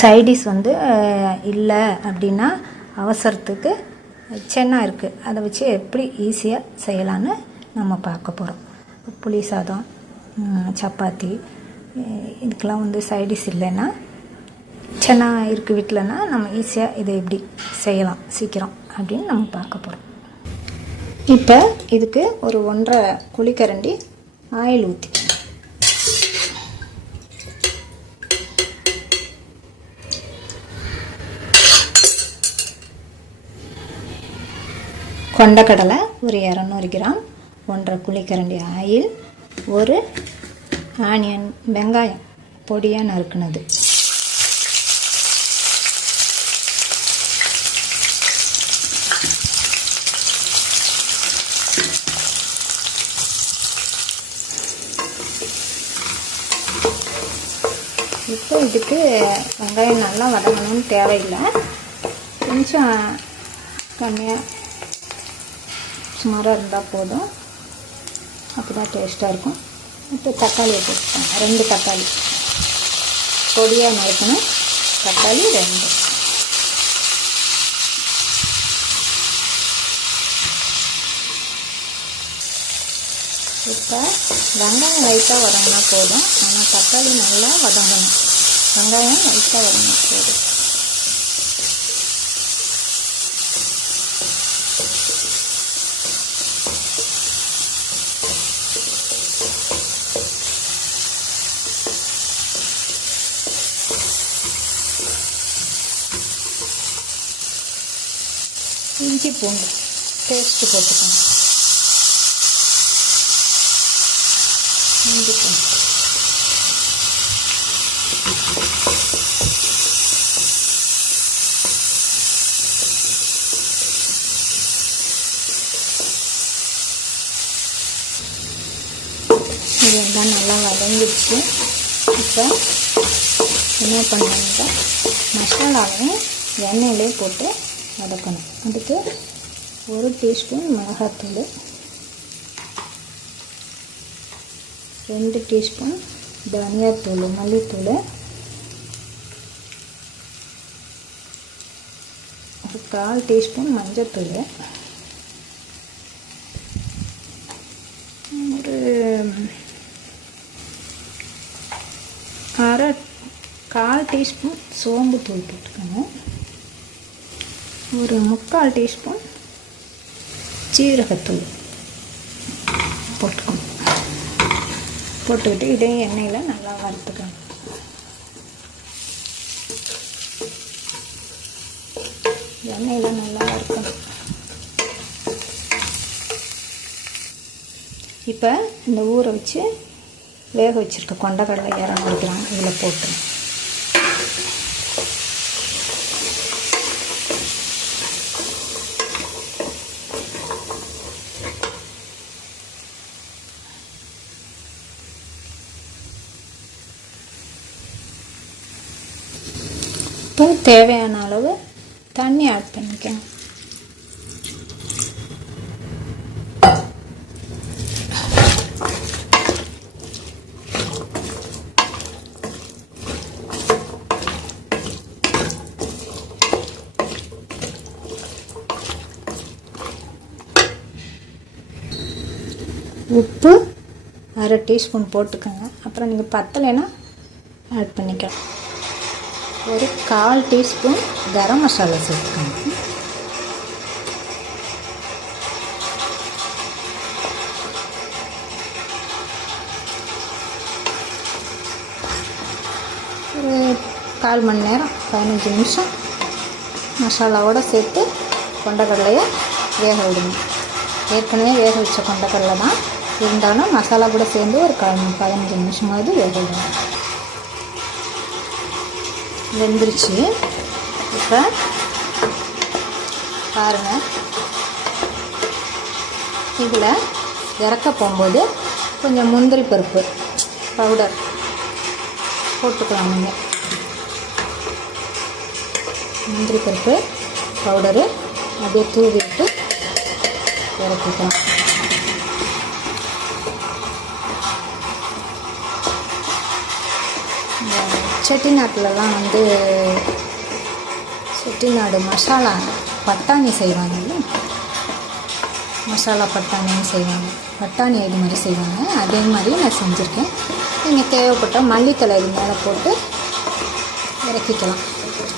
Side dish வந்து இல்லை அப்படின்னா அவசரத்துக்கு சென்னா இருக்குது அதை வச்சு எப்படி ஈஸியாக செய்யலான்னு நம்ம பார்க்க போகிறோம் புளி சாதம் சப்பாத்தி இதுக்கெலாம் இதுக்கெல்லாம் வந்து சைடிஷ் இல்லைன்னா சென்னா இருக்குது வீட்டிலனா நம்ம ஈஸியாக இதை எப்படி செய்யலாம் சீக்கிரம் அப்படின்னு நம்ம பார்க்க போகிறோம் இப்போ இதுக்கு ஒரு ஒன்றரை குழிக்கரண்டி ஆயில் ஊற்றி கொண்டக்கடலை ஒரு இரநூறு கிராம் ஒன்றரை குழிக்கரண்டி ஆயில் ஒரு ஆனியன் வெங்காயம் பொடியாக நறுக்குனது. இப்போ இதுக்கு வெங்காயம் நல்லா வதங்கணும்னு தேவையில்லை. கொஞ்சம் கம்மியாக சுமாராக இருந்தால் போதும். அப்போ தான் டேஸ்ட்டாக இருக்கும். இப்போ தக்காளியை போட்டுக்கோங்க ரெண்டு தக்காளி. பொடியாக நறுக்கணும். தக்காளி ரெண்டு. இப்போ வெங்காயம் லைட்டாக வதங்கினா போதும். ஆனால் தக்காளி நல்லா வதங்கணும். வெங்காயம் லைட்டாக வதங்கினா போதும். இஞ்சி பூண்டு பேஸ்ட்டு போட்டுக்கோங்க. இஞ்சி பூண்டு. இதெல்லாம் நல்லா வதங்கிடுச்சு. இப்போ என்ன பண்ணணும்னா மசாலாவையும் எண்ணெயிலே போட்டு வதக்கணும். அதுக்கு ஒரு டீஸ்பூன் மிளகாத்தூள் ரெண்டு டீஸ்பூன் தனியாத்தூள் மல்லித்தூள் ஒரு கால் டீஸ்பூன் மஞ்சத்தூள் ஒரு அரை கால் டீஸ்பூன் சோம்பு தூள் போட்டுக்கணும் ஒரு முக்கால் டீஸ்பூன் சீரகத்தூள் போட்டுக்கணும். போட்டுக்கிட்டு இதையும் எண்ணெயில் நல்லா வறுத்துக்கணும். எண்ணெயில் நல்லா வறுக்கணும். இப்போ இந்த ஊற வச்சு வேக வச்சுருக்க கொண்டக்கடலை இரநூறு கிராம் இதில் போட்டுருங்க இப்போ தேவையான அளவு தண்ணி ஆட் பண்ணிக்கணும் உப்பு அரை டீஸ்பூன் போட்டுக்கோங்க. அப்புறம் நீங்கள் பத்தலைன்னா ஆட் பண்ணிக்கலாம். ஒரு கால் டீஸ்பூன் கரம் மசாலா சேர்த்துக்கணும் ஒரு கால் மணி நேரம் பதினஞ்சு நிமிஷம் மசாலாவோடு சேர்த்து கொண்டக்கடலையை வேக விடுங்க. ஏற்கனவே வேக வச்ச கொண்டக்கடலை தான். இருந்தாலும் மசாலா கூட சேர்ந்து ஒரு கால் பதினஞ்சு நிமிஷமாவது வேக விடுங்க. வெந்துருச்சு. இப்போ பாருங்கள் இதில் இறக்க போகும்போது கொஞ்சம் முந்திரி பருப்பு பவுடர் போட்டுக்கலாம் நீங்கள் முந்திரி பருப்பு பவுடரு அப்படியே தூவி விட்டு இறக்கிக்கலாம். செட்டிநாட்டிலலாம் வந்து செட்டிநாடு மசாலா பட்டாணி செய்வாங்கல்ல மசாலா பட்டாணின்னு செய்வாங்க. பட்டாணி இது மாதிரி செய்வாங்க. அதே மாதிரி நான் செஞ்சுருக்கேன். நீங்கள் தேவைப்பட்டால் மல்லித்தலை இது மேலே போட்டு இறக்கிக்கலாம்.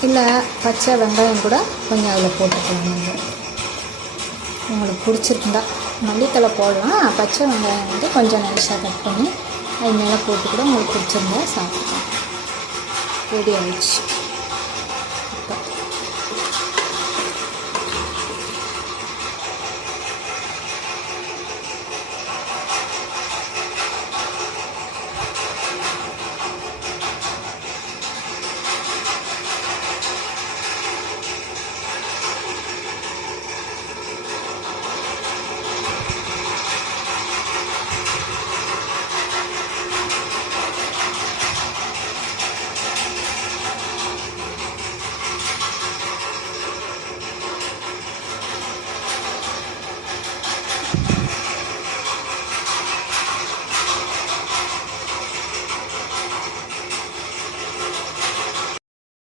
இல்லை பச்சை வெங்காயம் கூட கொஞ்சம் அதில் போட்டுக்கலாம் நீங்கள் உங்களுக்கு பிடிச்சிருந்தா மல்லித்தலை போடலாம். பச்சை வெங்காயம் வந்து கொஞ்சம் நைஸாக கட் பண்ணி அது மேலே போட்டு கூட உங்களுக்கு பிடிச்சிருந்தா சாப்பிடலாம் ingredients